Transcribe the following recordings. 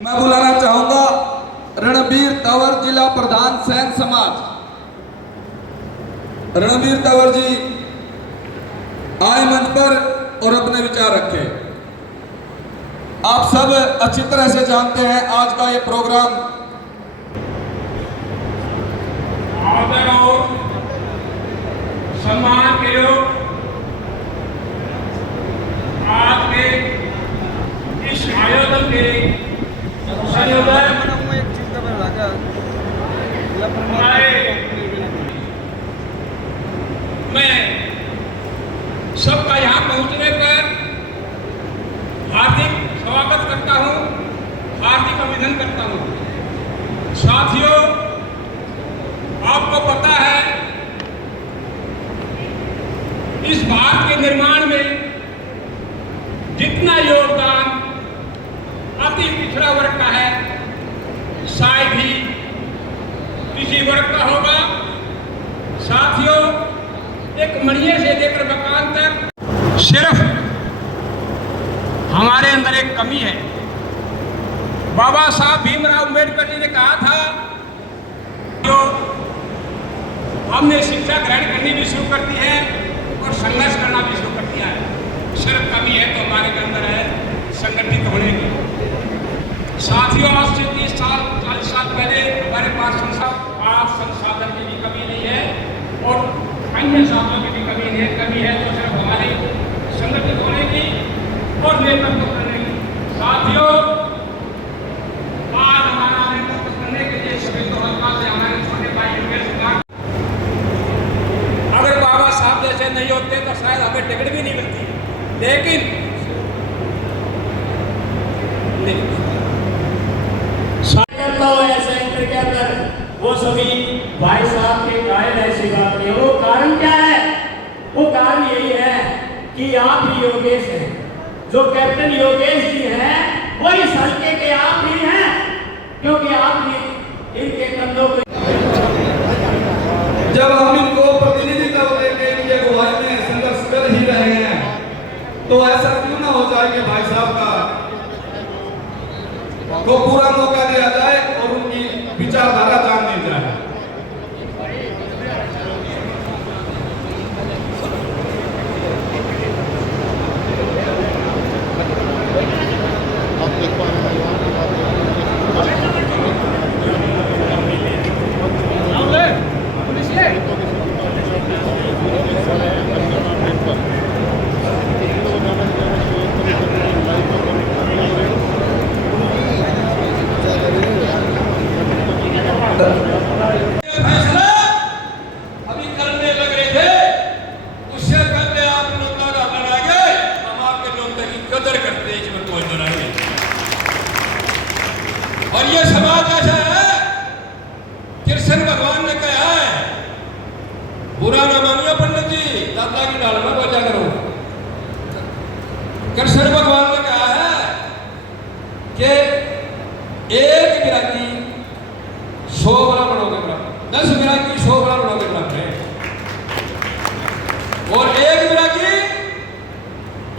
मैं बुलाना चाहूंगा रणबीर तंवर, जिला प्रधान सैन समाज। रणबीर तंवर जी आए मंच पर और अपने विचार रखें। आप सब अच्छी तरह से जानते हैं आज का ये प्रोग्राम आदर और सम्मान के लोग आज के इस आयोजन के संयोजक मैं सबका यहाँ पहुँचने पर हार्दिक स्वागत करता हूँ, हार्दिक अभिनंदन करता हूँ। साथियों, आपको पता है इस भारत के निर्माण में जितना योगदान अति पिछड़ा वर्ग का है, शायद ही किसी वर्ग का होगा। साथियों, एक मणिये से लेकर मकान तक सिर्फ हमारे अंदर एक कमी है। बाबा साहब भीमराव अम्बेडकर जी ने कहा था जो हमने शिक्षा ग्रहण करनी भी शुरू कर दी है और संघर्ष करना भी शुरू कर दिया है। सिर्फ कमी है तो हमारे के अंदर है संगठित होने की। साथियों, आज से 30 साल 40 साल पहले हमारे पास संसाधन की भी कमी नहीं है और अन्य साधनों की भी कमी नहीं है। कमी है तो सिर्फ हमारे संगठित होने की और नेतृत्व करने की। साथियों, आज हमारा नेतृत्व करने के लिए सभी तो हल्का से हमारे छोटे भाई योगेश कुमार, अगर बाबा साहब जैसे नहीं होते तो शायद हमें टिकट भी नहीं मिलती। लेकिन सेंटर के अंदर वो सभी भाई साहब के कायल ऐसी बात नहीं। वो कारण क्या है? वो कारण यही है कि आप ही योगेश हैं। जो कैप्टन योगेश जी हैं वही हल्के के आप ही हैं, क्योंकि आप ही इनके कंधों पे जब हम इनको प्रतिनिधित्व देने के लिए गुवाही में संघर्ष कर ही रहे हैं तो ऐसा क्यों ना हो जाए कि भाई साहब को पूरा मौका दिया जाए और उनकी विचारधारा जान ली जाए। और ये समाज ऐसा है, कृष्ण भगवान ने कहा है, बुरा ना मानियो पंडित जी, दादा की डाल में बजा करो। कृष्ण भगवान ने कहा है कि एक विरागी 100 ब्राह्मणों के बराबर, 10 विरागी 100 ब्राह्मणों के बराबर है और एक विरागी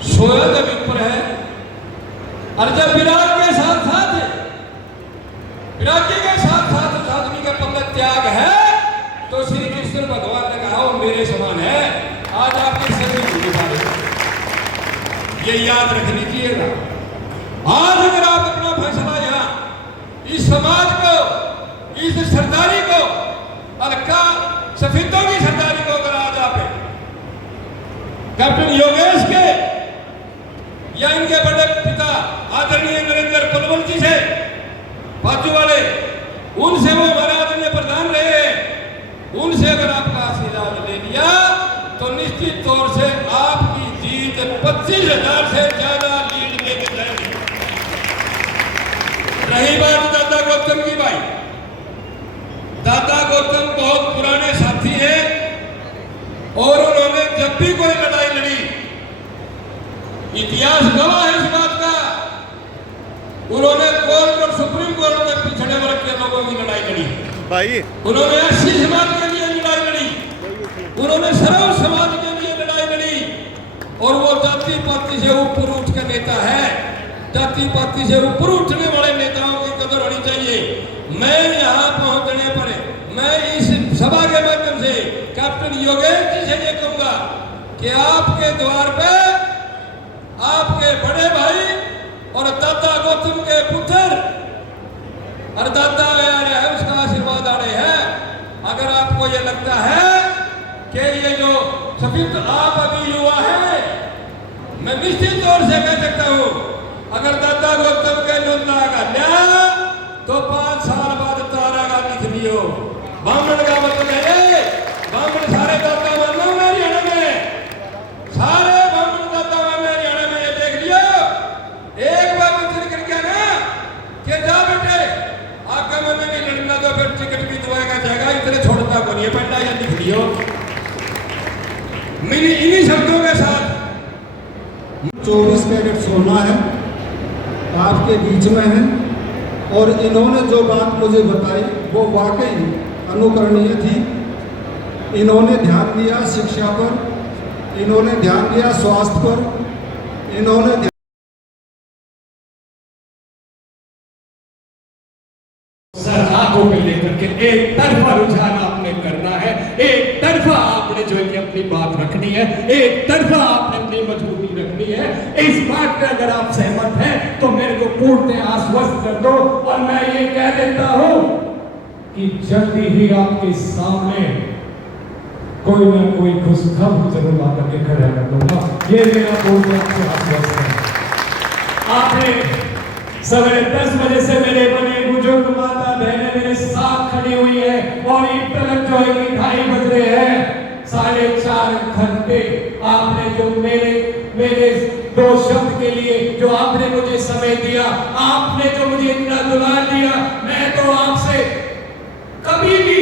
100 के ऊपर है। और जब विराग के साथ विरागी के साथ आदमी का पंगत त्याग है तो श्री कृष्ण भगवान ने कहा वो मेरे समान है। आज आपके सभी ये याद रख लीजिएगा। आज अगर आप अपना फैसला यहाँ इस समाज को, इस सरदारी को, अलका सफेदों की सरदारी को अगर आज आप कैप्टन योगेश के या इनके बड़े पिता आदरणीय नरेंद्र पलवल जी से बाजू वाले, उनसे वो हमारे आदरणीय प्रधान रहे, उनसे अगर आपका आशीर्वाद ले लिया तो निश्चित तौर से आपकी जीत 25,000 से ज्यादा लीड लेके जाएगी। रही बात दादा गौतम की भाई, दादा गौतम बहुत पुराने साथी हैं और उन्होंने जब भी कोई लड़ाई लड़ी, इतिहास गवाह है इस बात का, उन्होंने कोर्ट और सुप्रीम कोर्ट तक पिछड़े वर्ग के लोगों की लड़ाई लड़ी भाई। उन्होंने एससी समाज के लिए लड़ाई लड़ी, उन्होंने सर्व समाज के लिए लड़ाई लड़ी और वो जाति पाति से ऊपर उठ कर नेता है। जाति पाति से ऊपर उठने वाले नेताओं की कदर होनी चाहिए। मैं यहाँ पहुंचने पर मैं इस सभा के माध्यम से कैप्टन योगेश जी से ये कहूंगा कि आपके द्वार पे आपके बड़े भाई और दादा गौतम के पुत्र और दादा आने है, उसका आशीर्वाद आने है। अगर आपको ये लगता है कि ये जो सफित आप अभी युवा है, मैं निश्चित तौर से कह सकता हूं अगर दादा गौतम के नोंदा का न्याय तो 5 साल बाद तारा का लिख लियो। बामण का मतलब है बामण सारे दादा मानो में हरियाणा में, सारे बामण दादा में हरियाणा में ये देख लियो। एक बार वचन कर गया ना कि जा बेटे आगे में नहीं लड़ना तो फिर टिकट भी दवाएगा जाएगा, इतने छोड़ता को नहीं है। पंडा ये लिख लियो मेरी इन्हीं शब्दों के साथ। 24 कैरेट सोना है आपके बीच में है और इन्होंने जो बात मुझे बताई वो वाकई अनुकरणीय थी। इन्होंने ध्यान दिया शिक्षा पर, इन्होंने ध्यान दिया स्वास्थ्य पर, इन्होंने सरकारों को लेकर के एक तरफा रुझान आपने करना है, एक तरफा आपने जो है कि अपनी बात रखनी है, एक तरफा आपने अपनी मजबूती रखनी है। इस बात पे अगर आप सहमत हैं तो मेरे को पूर्णतः आश्वस्त कर दो और मैं ये कह देता हूं कि जल्दी ही आपके सामने कोई ना कोई खुशखबर जरूर ला करके खड़ा कर दूंगा। ये मेरा पूर्णतः आश्वस्त है। आपने सवेरे 10 बजे से मेरे बड़े बुजुर्ग माता बहनें मेरे साथ खड़ी हुई है और ईद तक जो है कि 2:30 बज रहे हैं। 4.5 घंटे आपने जो मेरे 2 शब्द के लिए जो आपने मुझे समय दिया, आपने जो मुझे इतना दुलार दिया, मैं तो आपसे कभी भी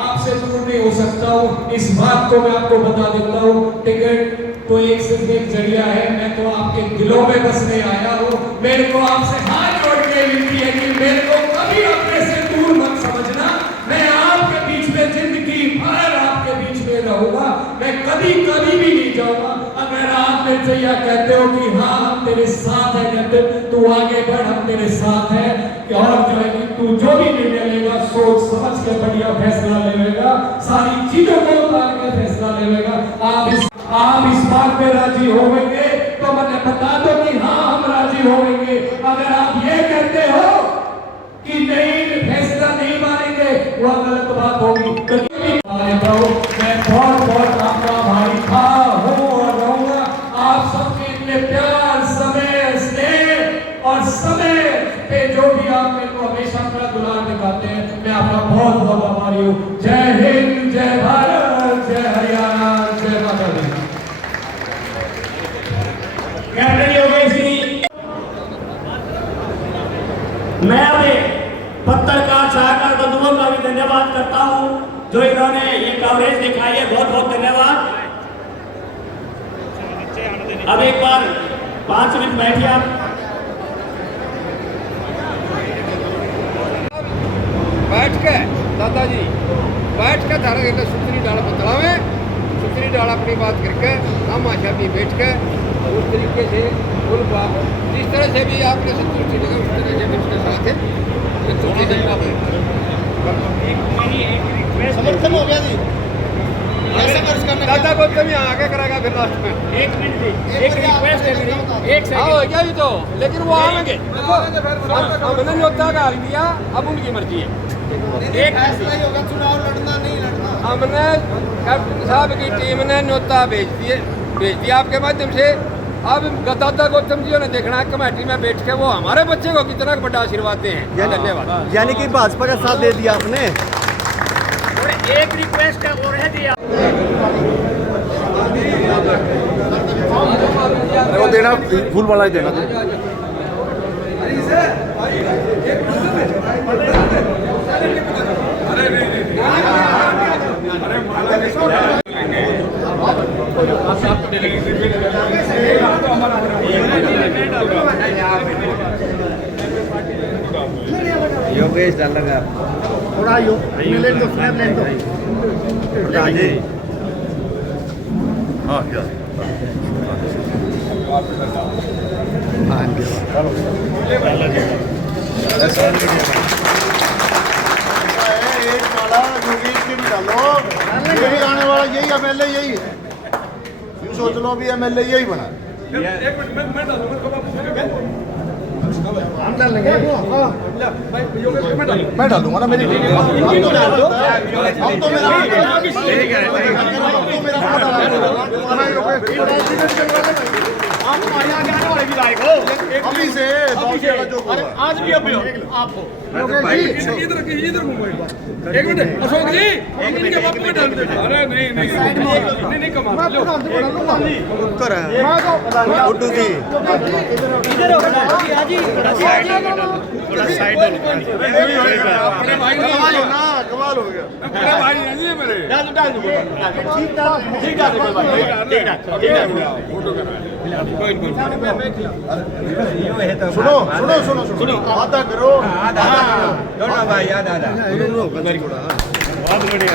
आपसे दूर नहीं हो सकता हूँ। इस बात को मैं आपको बता देता हूँ। टिकट तो सिर्फ एक जरिया है, मैं तो आपके दिलों में बसने आया हूँ। मेरे को आपसे हाथ जोड़ के विनती है कि मेरे को कभी अपने से दूर मत समझना। मैं आपके बीच में जिंदगी भर आपके बीच में रहूंगा, मैं कभी भी नहीं जाऊंगा। अगर आप मेरे से यह कहते हो कि हाँ हम तेरे साथ हैं, कहते तू आगे बढ़, हम तेरे साथ हैं, और जो है कि तू जो भी निर्णय लेगा सोच समझ के बढ़िया फैसला लेगा, सारी चीजों को उतार के फैसला लेगा। आप इस बात पे राजी होंगे तो मैंने बता दो कि हाँ हम राजी होंगे। अगर आप ये कहते हो कि नहीं फैसला नहीं मानेंगे, वह गलत बात होगी। मैं बहुत आपका भाई था, हूँ और रहूंगा। आप सबके इतने प्यार, समय, स्नेह और समय पे जो भी आप मेरे को हमेशा अपना दुलार दिखाते हैं, मैं आपका बहुत आभारी हूँ। जय हिंद, जय भारत, जय हरियाणा, जय माता दी। कैप्टन योगेश जी, मैं अपने पत्रकार सलाहकार बंधुओं का भी धन्यवाद करता हूं जो इन्होंने ये कवरेज दिखाई है। बहुत बहुत धन्यवाद। अब एक बार 5 मिनट बैठिए आप। बैठ के दादाजी बैठ के थारा के सुतरी डाल बतलावे, सुतरी डाल अपनी बात करके आमाशा भी बैठ के उस तरीके से उन बात जिस तरह से भी आपने संतुष्टि लगा उस तरह से भी उसके साथ है संतुष्टि देना है। समर्थन हो गया जी। दादा को तुम यहाँ आगे कराएगा फिर लास्ट में। एक मिनट जी, एक रिक्वेस्ट है मेरी, एक हाँ हो गया ही तो, लेकिन वो आएंगे। हमने न्योता का दिया, अब उनकी मर्जी है। एक फैसला ही होगा, चुनाव लड़ना नहीं लड़ना। हमने कैप्टन साहब की टीम ने न्योता भेज दिया आपके माध्यम से। अब दादा गौतम जी ने देखना है कमेटी में बैठ के वो हमारे बच्चे को कितना बड़ा आशीर्वाद दें हैं। धन्यवाद। यानी कि भाजपा का साथ दे दिया आपने। और एक रिक्वेस्ट है और है दिया, वो देना फूल वाला ही देना। योगेश डाल लगा थोड़ा ले लो, ले लो। जी हाँ क्या एक माला योगेश के भी डालो, यही आने वाला यही एमएलए यही है। यूँ सोच लो भी एमएलए यही बना। हम डाल लेंगे। मैं डालूंगा ना मेरी टीम। हम तो मेरा आप हमारे आगे आने वाले भी लायक हो। अभी से आज भी अभी हो आप हो। इधर घूमो एक मिनट अशोक जी इनके बाप में डाल दे। अरे नहीं कमा लो उत्तर है गुड्डू जी इधर हो हाजी थोड़ा साइड हो अपने भाई कमाल हो ना, कमाल हो गया। अपने भाई नहीं है मेरे डाल दो ठीक है फोटो करा सुनो आधा करो भाई याद आ रहा बहुत बढ़िया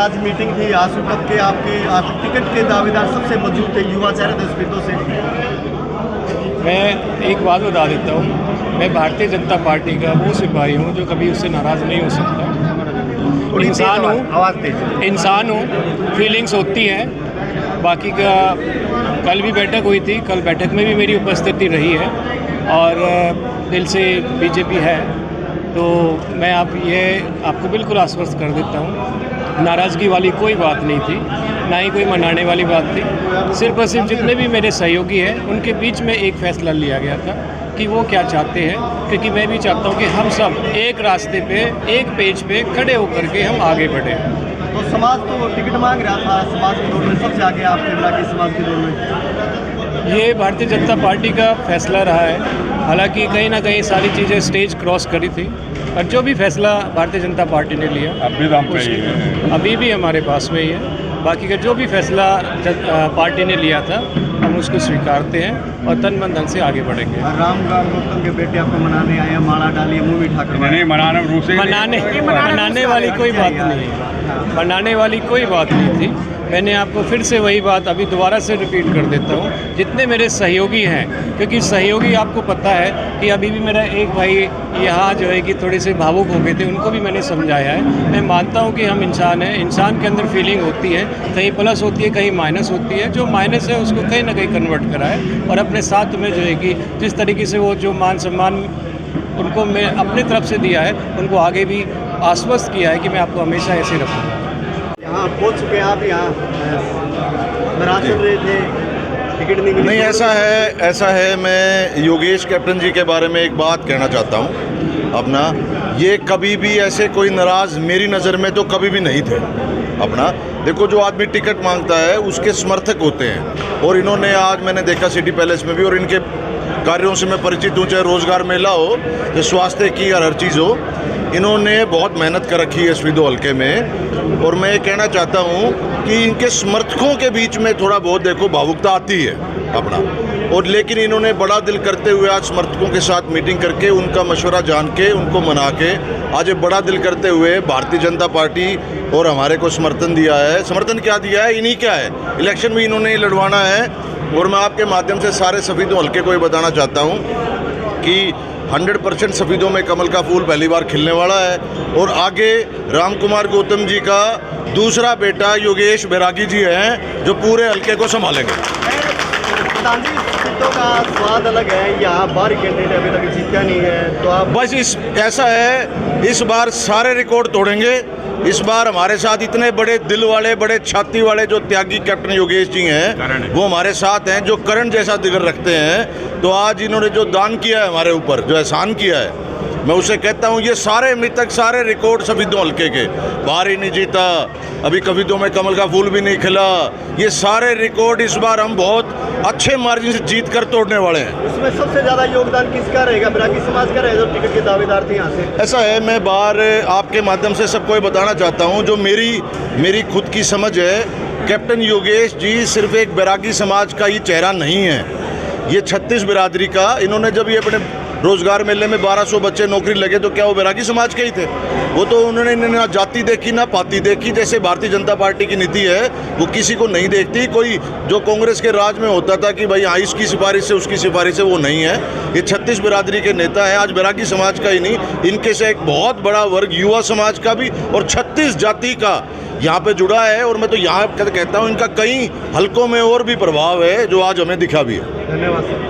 आज मीटिंग थी आंसू तक के आपके टिकट के दावेदार सबसे मौजूद थे युवा चेहरे तस्वीरों से। मैं एक बात बता देता हूँ, मैं भारतीय जनता पार्टी का वो सिपाही हूँ जो कभी उससे नाराज़ नहीं हो सकता। इंसान हूँ, फीलिंग्स होती हैं। बाकी का कल भी बैठक हुई थी, कल बैठक में भी मेरी उपस्थिति रही है और दिल से बीजेपी है। तो मैं आपको बिल्कुल आश्वस्त कर देता हूँ, नाराज़गी वाली कोई बात नहीं थी, ना ही कोई मनाने वाली बात थी। सिर्फ और सिर्फ जितने भी मेरे सहयोगी हैं उनके बीच में एक फ़ैसला लिया गया था कि वो क्या चाहते हैं, क्योंकि मैं भी चाहता हूँ कि हम सब एक रास्ते पे, एक पेज पे खड़े होकर के हम आगे बढ़ें। तो समाज तो टिकट मांग रहा था, समाज की दौड़ में सबसे आगे आपके की समाज की दौड़ में ये भारतीय जनता पार्टी का फैसला रहा है। हालांकि कहीं ना कहीं सारी चीज़ें स्टेज क्रॉस करी थी और जो भी फैसला भारतीय जनता पार्टी ने लिया अभी भी हमारे पास में ही है। बाकी का जो भी फैसला पार्टी ने लिया था हम उसको स्वीकारते हैं और तन मन धन से आगे बढ़ेंगे। रामगढ़ गौतम के बेटे आपको मनाने आए हैं, माला डाली, मूवी ठाकर मनाने वाली कोई बात नहीं, मनाने वाली कोई बात नहीं थी। मैंने आपको फिर से वही बात अभी दोबारा से रिपीट कर देता हूँ, जितने मेरे सहयोगी हैं, क्योंकि सहयोगी आपको पता है कि अभी भी मेरा एक भाई यहाँ जो है कि थोड़े से भावुक हो गए थे, उनको भी मैंने समझाया है। मैं मानता हूँ कि हम इंसान हैं, इंसान के अंदर फीलिंग होती है, कहीं प्लस होती है कहीं माइनस होती है। जो माइनस है उसको कहीं ना कहीं कन्वर्ट कराए और अपने साथ में जो है कि जिस तरीके से वो जो मान सम्मान उनको मैं अपनी तरफ से दिया है, उनको आगे भी आश्वस्त किया है कि मैं आपको हमेशा ऐसे रखूँगा। यहाँ पहुँच चुके हैं आप, यहाँ नाराज चल रहे थे, टिकट नहीं मिली। नहीं, ऐसा है मैं योगेश कैप्टन जी के बारे में एक बात कहना चाहता हूँ अपना। ये कभी भी ऐसे कोई नाराज़ मेरी नज़र में तो कभी भी नहीं थे अपना। देखो, जो आदमी टिकट मांगता है उसके समर्थक होते हैं और इन्होंने आज मैंने देखा सिटी पैलेस में भी और इनके कार्यों से मैं परिचित हूँ, चाहे रोज़गार मेला हो या स्वास्थ्य की या हर चीज़ हो, इन्होंने बहुत मेहनत कर रखी है स्वीडो हल्के में। और मैं ये कहना चाहता हूँ कि इनके समर्थकों के बीच में थोड़ा बहुत देखो भावुकता आती है अपना, और लेकिन इन्होंने बड़ा दिल करते हुए आज समर्थकों के साथ मीटिंग करके उनका मशवरा जान के उनको मना के आज ये बड़ा दिल करते हुए भारतीय जनता पार्टी और हमारे को समर्थन दिया है। समर्थन क्या दिया है? इन्हीं क्या है, इलेक्शन भी इन्होंने ही लड़वाना है। और मैं आपके माध्यम से सारे सफ़ीदों हल्के को ये बताना चाहता हूँ कि 100% सफ़ीदों में कमल का फूल पहली बार खिलने वाला है और आगे रामकुमार गौतम जी का दूसरा बेटा योगेश बैरागी जी हैं जो पूरे हल्के को संभालेंगे। सीटों का स्वाद अलग है, यहाँ बाहरी कैंडिडेट अभी तक जीता नहीं है, तो आप बस ऐसा है, इस बार सारे रिकॉर्ड तोड़ेंगे। इस बार हमारे साथ इतने बड़े दिल वाले, बड़े छाती वाले जो त्यागी कैप्टन योगेश जी हैं वो हमारे साथ हैं, जो करण जैसा दिगर रखते हैं। तो आज इन्होंने जो दान किया है हमारे ऊपर, जो एहसान किया है, मैं उसे कहता हूँ ये सारे मृतक, सारे रिकॉर्ड सफीदों हल्के के, बाहर ही नहीं जीता, अभी कवितों में कमल का फूल भी नहीं खिला, ये सारे रिकॉर्ड इस बार हम बहुत अच्छे मार्जिन से जीत कर तोड़ने वाले हैं। उसमें सबसे ज़्यादा योगदान किसका रहेगा? बैरागी समाज का रहेगा जो टिकट के दावेदार थे यहाँ से। ऐसा है, मैं बाहर आपके माध्यम से सबको ये बताना चाहता हूँ, जो मेरी खुद की समझ है, कैप्टन योगेश जी सिर्फ एक बैरागी समाज का ही चेहरा नहीं है, ये 36 बिरादरी का। इन्होंने जब ये अपने रोज़गार मेले में 1200 बच्चे नौकरी लगे तो क्या वो बैरागी समाज के ही थे? वो तो उन्होंने ना जाति देखी ना पाति देखी, जैसे भारतीय जनता पार्टी की नीति है वो किसी को नहीं देखती। कोई जो कांग्रेस के राज में होता था कि भाई हाँ इसकी सिफारिश से उसकी सिफारिश से, वो नहीं है। ये 36 बिरादरी के नेता हैं, आज बैरागी समाज का ही नहीं, इनके से एक बहुत बड़ा वर्ग युवा समाज का भी और 36 जाति का यहाँ पे जुड़ा है। और मैं तो यहाँ कहता हूँ इनका कई हलकों में और भी प्रभाव है जो आज हमें दिखा भी है। धन्यवाद।